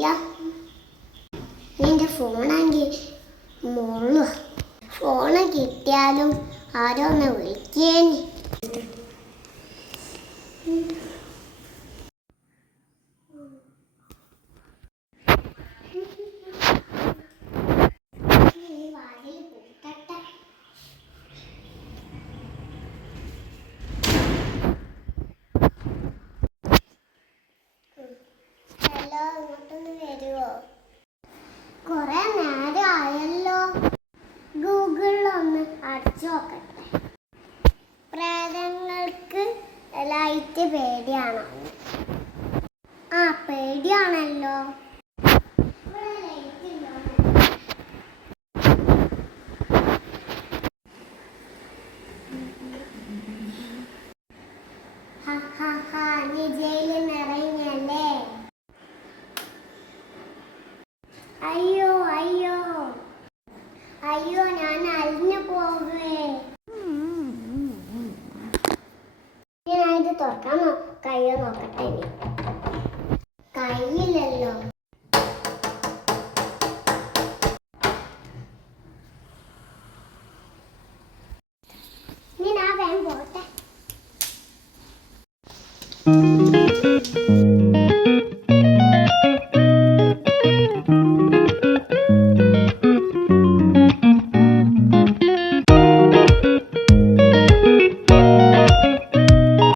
ചെയ്യാ? നിന്റെ ഫോണെങ്കിൽ മുള്ളു. ഫോണ് കിട്ടിയാലും ആരോ ഒന്ന് വിളിക്കേനി. ഹലോ, ഇങ്ങോട്ടൊന്ന് വരുവോ? കൊറേ നേരം ആയല്ലോ. ഗൂഗിളിലൊന്ന് അടിച്ചു നോക്കട്ടെ. പ്രേതങ്ങൾക്ക് ലൈറ്റ് പേടിയാണോ? ആ, പേടിയാണല്ലോ. നീ ജയിലിൽ നിറയുന്നല്ലേ? അയ്യോ അയ്യോ അയ്യോ, ഞാൻ അലിഞ്ഞു പോവേ. ഞാനിത് തുറക്കാൻ കഴിയോ നോക്കട്ടെ. കഴിയില്ലല്ലോ. ഞാൻ വേഗം പോട്ടെ.